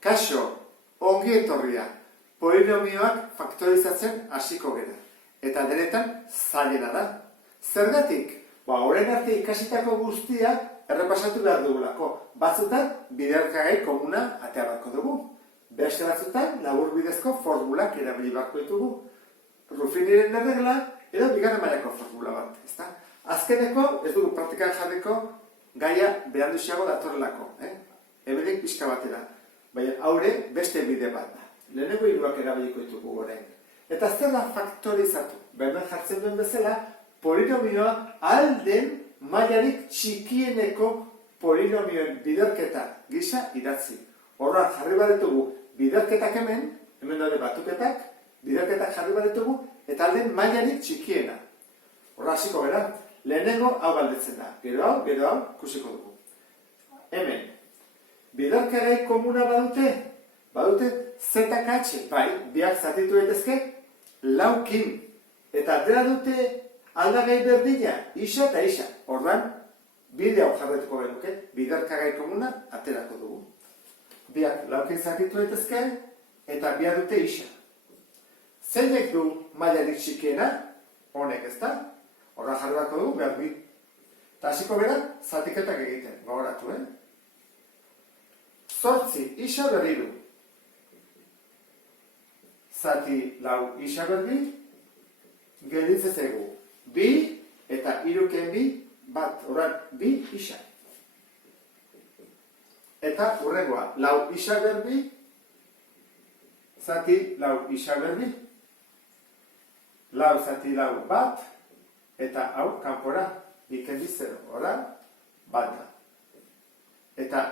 Kaixo, ongi etorria, polinomioak faktorizatzen hasiko gera. Eta denetan zailena da. Zergatik? Orain arte ikasitako guztia errepasatu behar dugulako. Batzutan biderkagai komuna atea beharko dugu. Beste batzutan labur bidezko formulak erabili beharko ditugu. Ruffiniren erregla edo bigarren mailako formula bat, ezta? Azkeneko ez dugu praktikan jarriko gaia beranduxeago datorrelako, Hemenik pixka batera. Baina haure beste bide bat da. Lehenengo hiruak erabiliko ditugu orain. Eta zer da faktorizatu? Hemen jartzen duen bezala, polinomioa ahal den mailarik txikieneko polinomioen biderketa gisa idatzi. Horra jarri baditugu biderketak hemen daude batuketak, biderketak jarri baditugu, eta ahal den mailarik txikiena. Horra hasiko gara, lehenengo hau galdetzen da. Gero hau, kusiko dugu. Hemen, biderkagai komuna badute ZKH, bai, biak zatitu daitezke, laukin. Eta dela dute aldagai berdina, isa eta isa. Ordan, bide hau jarretuko genuke, biderkagai komuna aterako dugu. Biak laukin zatitu daitezke, eta biak dute isa. Zeinek du mailarik txikiena, honek ezta? Horra jarrako dugu, behar bi. Eta hasiko bera, zatiketak egiten, gogoratu, Zortzi, isa berriru. Zati lau isa berri, gelditzen zaigu. Bi eta hiruken bi, bat, oran, bi isa. Eta hurrengoa, lau isa berri, zati lau isa berri, lau zati lau bat, eta hau kanpora, biken bi zero, oran, bat da. Eta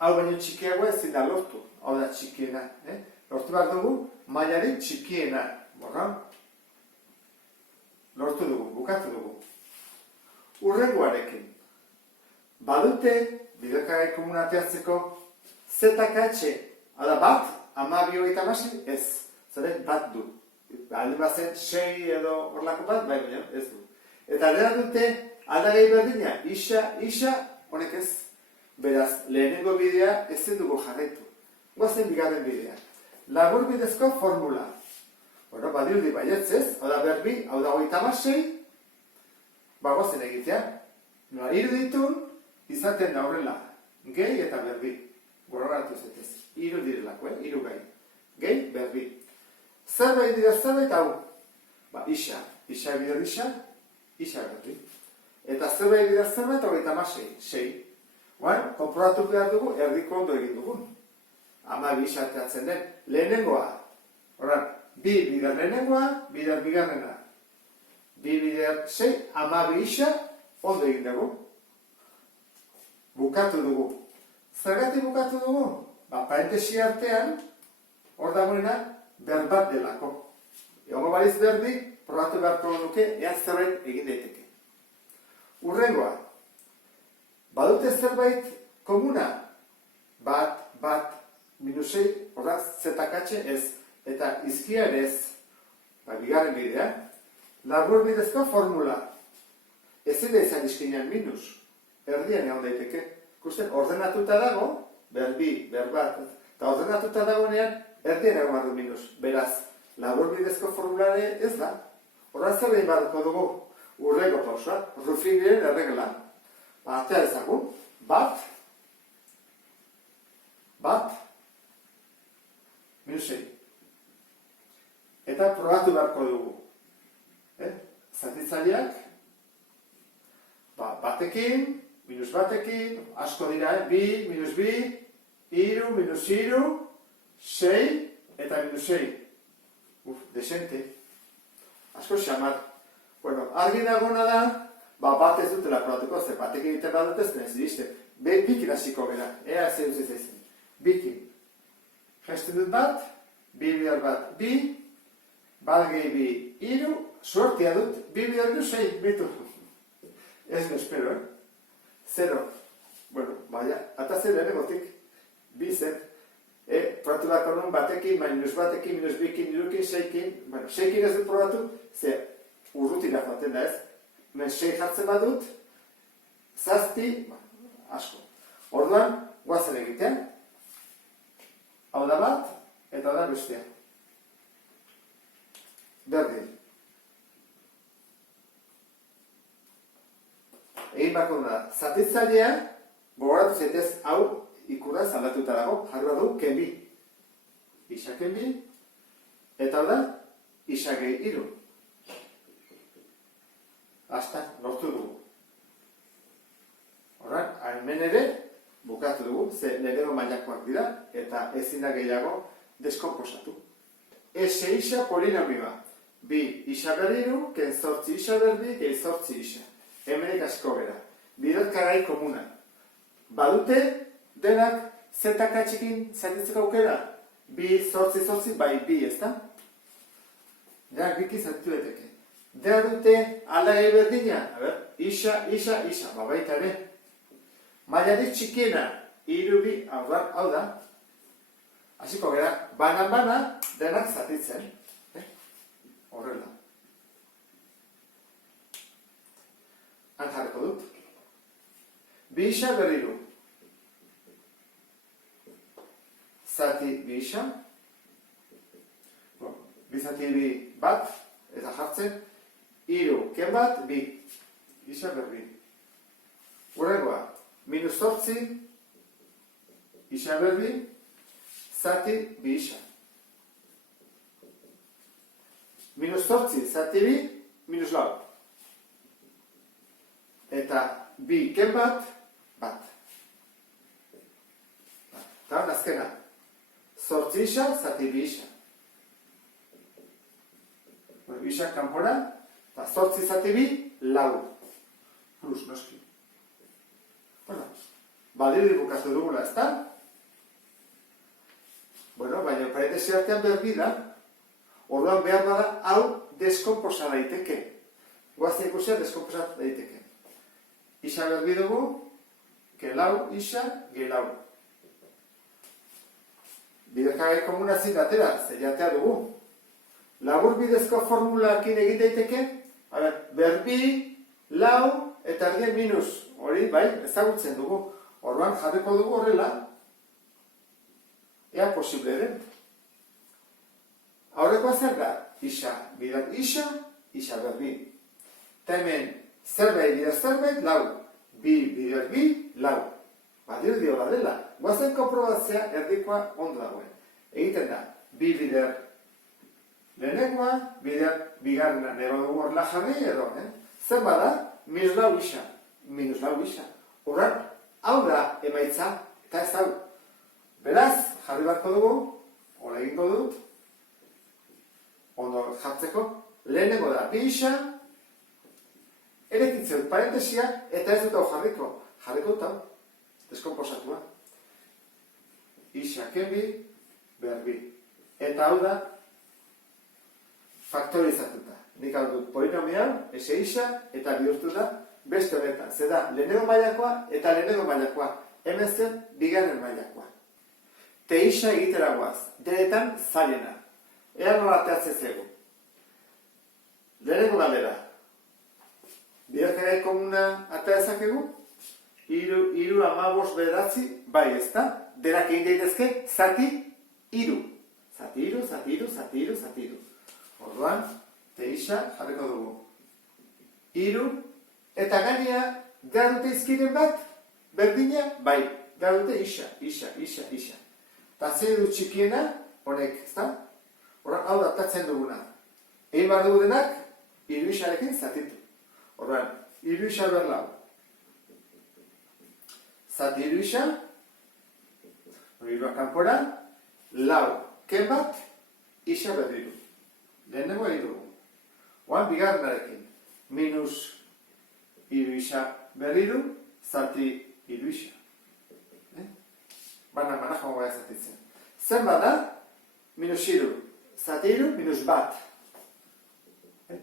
hau baino txikiagoa ezin da lortu, hau da txikiena. Lortu behar dugu, mailari txikiena. Lortu dugu, bukatu dugu. Hurrengoarekin. Badute, biderkagai komuna ateatzeko, ZKH, hau da bat, 12 ez. Zeren bat du. Aldi bazen 6 edo horlako bat, bai baina ez du. Eta dela dute, aldagai berdina, isa, honek ez. Beraz, lehenengo bidea ezin dugu jarraitu. Goazen bigarren bidea. Labur bidezko formula. Badirudi baietzez, hau da berbi, hau da 36, goazen egitea. Iruditun, izaten da horrela, gehi eta berbi. Gororatu zetez, iru direlako, iru gai. Gehi, berbi. Zerbait dira zerbait hau? Isa bider isa berbi. Eta zerbait dira zerbait, 36, 6. Konprobatu behar dugu, erdiko ondo egin dugun. 12 izateatzen den, lehenengoa. Horan, bi bider lehenengoa, bider bigarrena. Bi bider 6, 12 isa, ondo egin dugu. Bukatu dugu. Zergatik bukatu dugu? Parentesi artean, hor dagoena, berbat delako. Egongo baliz berdi, probatu beharko nuke, ea zerbait egin daiteke. Hurrengoa. Badute zerbait komuna? Bat, minusei, horraz, ZKH ez. Eta izkia ere ez. Bigarren bidea. Labur bidezko formula. Ezin da izan izkinean minus. Erdian egon daiteke. Ikusten, ordenatuta dago, berbi, berbat. Eta ordenatuta dagoenean, erdian egon du minus. Beraz, labur bidezko formulare ez da. Horraz zer behin baduko dugu. Urrego pausa, Ruffiniren erregla. Atea ezagun, bat, minusei. Eta probatu beharko dugu. Zatitzaileak, batekin, minus batekin, asko dira, bi, minus bi, iru, minus iru, 6 eta minusei. Desente. Asko xamar. Argi dagona da, bat ez dutela probatuko, ze batek egiten badut ez denez iriste. Bikin hasiko gara, ea ze duz ez ezin. Bikin. Gesten dut bat, bi bihar bat, bi, bat gehi bi, iru, suertia dut, bi bihar du, 6, bitu. Ez no espero, Zero. Ata zer enegotik, bi zer. Probatu dako nun batekin, minus batekin, minus bikin, irukin, 6kin. 6kin ez dut probatu, ze urrutira joaten da ez. 6 jartzen badut, 7, asko. Orduan, guazen egiten. Hau da bat, eta da bestea. Berdin. Egin bako da, zatitzailea, gogoratu zaitez hau ikurra zaldatuta dago, jarri badu kenbi. Isa kenbi, eta hau da, isa gehi hiru. Hasta, lortu dugu. Horrak, hemen ere, bukatu dugu, ze lehenengo mailakoak dira, eta ezin da gehiago deskomposatu. Ese isa polinomioa. Bi isa berriru, ken zortzi isa berbi, gehi zortzi isa. Hemenek asko bera. Bidotkarai komuna. Badute, denak zetaka txikin zatitzeko aukera? Bi zortzi zortzi, bai bi, ez da? Denak biki zatitu daiteke. Denak dute aldagei berdina? A ber, isa, isa, isa, baita ere. Mailarik txikiena, hiru bi, hau da. Hasiko gara, banan-bana denak zatitzen. Horrela. Han jarriko dut. Bi isa berriru. Zati bi isa. Bi zati bi bat, eta jartzen. Hiru, ken bat, bi. Isa berri. Hurrengoa. Minus zortzi. Isa berri. Zati bi isa. Minus zortzi, zati bi, minus lau. Eta bi ken bat, bat. Eta azkena. Zortzi isa, zati bi isa. Isa kanpora, eta zortzi zati bi, lau. Plus, noski. Bueno, badirudi bukatu dugula, ez da? Bueno, baina parentesi artean berbi da, orduan behar bada hau deskomposa daiteke. Guazia ikusia deskomposa daiteke. Isa berbi dugu, que lau isa, ge lau. Bidekagai komunazin datera, zeiatea dugu. Labur bidezko formulakin egin daiteke, berbi, lau, eta erdi minus. Hori, bai, ezagutzen dugu. Orduan jarriko dugu horrela, ea posible den. Aurrekoa zer da? Isa, bider isa, isa berbi. Eta hemen, zerbait bider zerbait, lau. Bi bider bi, lau. Badir dio da dela. Guazen konprobatzea erdikoa ondo dagoen. Egiten da, bi bider lehenengoa, bider bigarrena. Nego dugu horrela jarri edo, Zer bada? Minus lau isa. Minus lau isa. Horrak, hau da emaitza, eta ez hau. Beraz, jarri barko dugu, hola egingo dut, ondo jartzeko, lehenengo da, bi isa, erekitzen parentesia, eta ez dut hau jarriko. Jarriko dut hau, deskomposatua. Isa kenbi, berbi. Eta hau da, faktorizatuta. Nik hau dut polinomial, ese isa, eta bihurtu da, beste honetan. Zeda, lehenengo mailakoa eta lehenengo mailakoa. Hemen zen, bigarren mailakoa. Teixa egitera guaz, denetan zailena. Ea nola ateatzen zego. Lehenengo galdera. Biderkagai komuna atea ezakegu? Hiru, hamabost, bederatzi, bai ez da? Denak egin daitezke, zati, hiru. Zati hiru, zati hiru, zati hiru, zati hiru. Orduan, teixa jarriko dugu. Hiru, eta gainea, behar dute izkiren bat, berdina, bai. Behar dute isa, isa, isa, isa. Eta zer du txikiena, honek, ezta? Horren, hau datatzen duguna. Egin behar dugu denak, hiru isarekin zatitu. Horren, hiru isa berlau. Zati hiru isa, hirua kanpora, lau, ken bat, isa berriru. Lehenengo egin dugu. Oan, bigarrenarekin, minus hiru isa berriru, zati hiru isa. Bana joango gara zatitzen. Zen bada, minus hiru. Zati hiru, minus bat.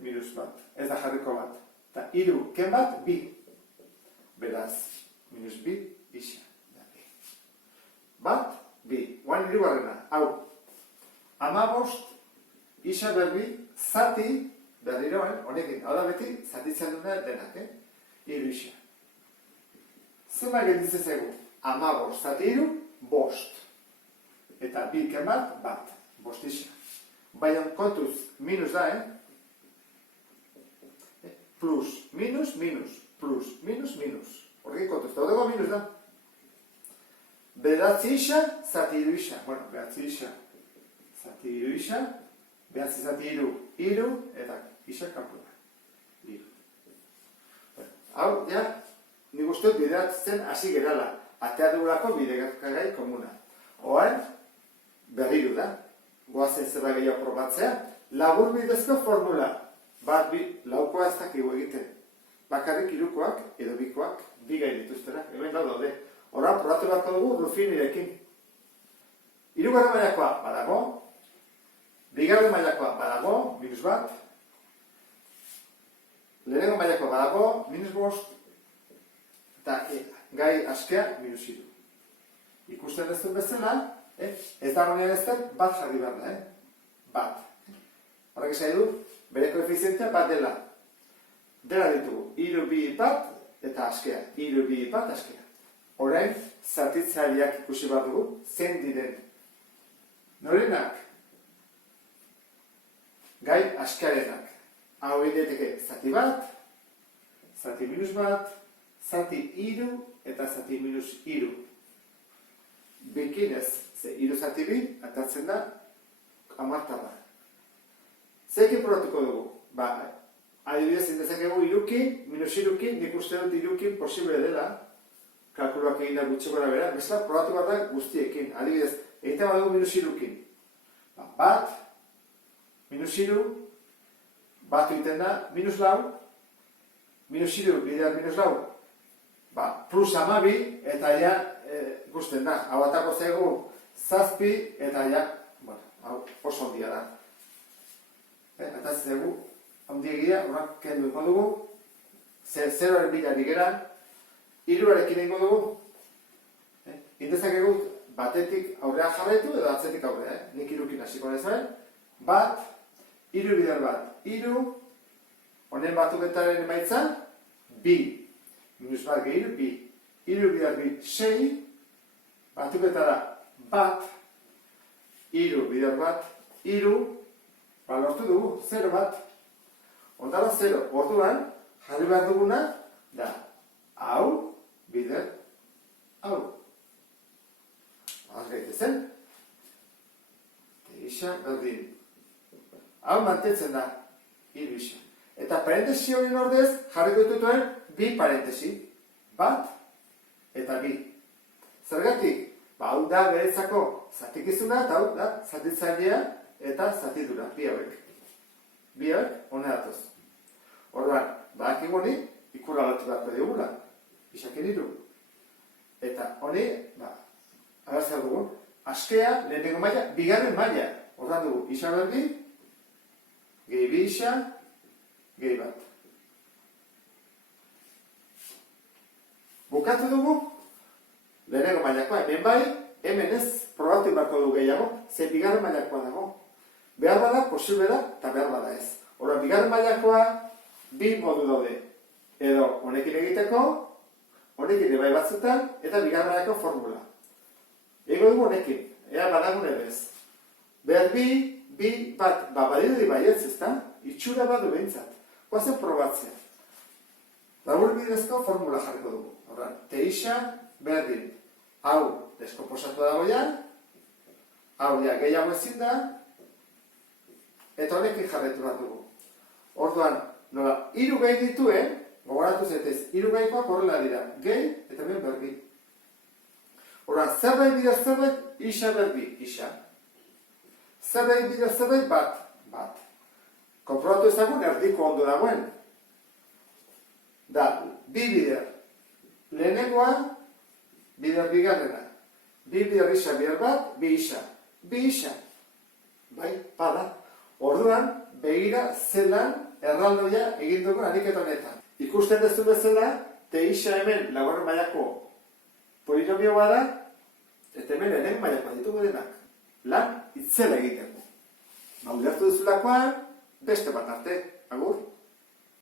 Minus bat. Ez da jarriko bat. Eta hiru, ken bat, bi. Beraz, minus bi, isa. Bat, bi. Oan hiru barrena. Hau. Hamabost, isa berbi, zati, berriro, honekin. Hau da beti, zatitzen duna denak, hiru isa. Zenba gelditzen zaigu? Hamabost, zati hiru, bost. eta bi kemat, bat. Bostixa. Baina kontuz, minus da, Plus, minus, minus. Plus, minus, minus. Horrekin kontuz, eta horrego minus da. Beratzi isa, zati iru isa. Bueno, beratzi isa, zati iru isa. Beratzi zati iru, iru, eta isa kanpura. Iru. Hau, ja, nik uste bideratzen hasi gerala. Atea dugulako bidekagai komuna. Oain, berriru da. Goazen zera gehiago probatzea. Labur bidezko formula. Bat, bi, laukoa ez dakigu egiten. Bakarrik irukoak, edo bikoak, bigai dituztera. Hemen daude. Hora, probatu beharko dugu Rufinirekin. Hirugarren mailakoa badago. Bigarren mailakoa badago, minus bat. Lehenengo mailakoa badago, minus bost. Eta gai askea, minus hiru. Ikusten ez duen bezala, ez da honean ez den, bat jarri behar da, bat. Horrek esan du, bere koefizientea bat dela. Dela ditugu, hiru, bi, bat, eta askea. Hiru, bi, bat, askea. Orain, zatitzaileak ikusi behar dugu, zen diren. Norenak? Gai askearenak. Hau ideteke zati bat, zati minus bat, zati iru eta zati minus iru. Bekinez, ze iru zati bi, atatzen da, amartaba. Zekin probatuko dugu? Ba, adibidez, indezakegu irukin, minus irukin, nik uste dut irukin posible dela, kalkuluak egin da gutxe gora bera, bezala probatu behar da guztiekin. Adibidez, egiten badugu minus irukin. Bat, minus iru, bat egiten da, minus lau, minus iru, bidean minus lau, plus amabi, eta ja, ikusten da, hau atako zego, zazpi, eta ja, hau oso ondia da. Eta zego, ondiegia, horrak kendu ingo dugu, zeroaren bilari gera, iruarekin ingo dugu, indezak egut, batetik aurrea jarraitu edo atzetik aurrea, nik irukin hasiko nezaren, bat, iru bidar bat, iru, honen batuketaren emaitza, bi, minus bat gehiru, bi, iru bidar bi, sei, batuketara bat, iru bidar bat, iru, lortu dugu, 0 bat, ondara 0, orduan, jarri behar duguna, da, hau, bider, hau. Az gaitezen. Isa, berdin. Hau mantentzen da, hiru isa. Eta parentesi horien ordez, jarriko ditutuen bi parentesi. Bat eta bi. Zergatik? Hau da beretzako zatikizuna eta hau da zatitzailea eta zatidura, bi hauek. Bi hauek, hone datoz. Orduan, badakigu honi, ikurra batu beharko digula. Isakin hiru. Eta honi, agertzen dugu, askea, lehenengo maila, bigarren maila. Horran dugu, isa berdi, gehi bi isa, gehi bat. Bukatu dugu, lehenengo mailakoa, hemen bai, hemen ez, probatu inbarko dugu gehiago, ze bigarren mailakoa dago. Behar bada, posible da, eta behar bada ez. Horra, bigarren mailakoa, bi modu daude. Edo, honekin egiteko, honekin ebai batzutan, eta bigarren mailako formula. Ego dugu honekin, ea badagune bez. Behar bi, bat, badirudi baietz ezta, itxura badu behintzat. Guazen probatzea. Labur bidezko formula jarriko dugu. Horra, teixa, berdin. Hau, deskomposatu dago ja, hau ja, gehiago ezin da, eta honekin jarretu bat dugu. Orduan, nola, hiru gehi dituen, gogoratu zetez, hiru gehikoak horrela dira. Gehi, eta ben berdi. Horra, zerbait bidea zerbait, isa berbi, isa. Zerbait bidea zerbait, bat, bat. Konprobatu ezagun, erdiko ondo dagoen. Da, bi bider. Lehenengoa, bider bigarrena. Bi bider isa, bider bat, bi isa. Bi isa. Bai, bada. Orduan, begira zelan erraldoia egin dugu ariketa honetan. Ikusten dezu bezala, te isa hemen laugarren mailako polinomioa da, eta hemen lehenengo mailakoa ditugu denak. Lan, itzela egiteko. Ulertu duzulakoan, beste bat arte. Agur.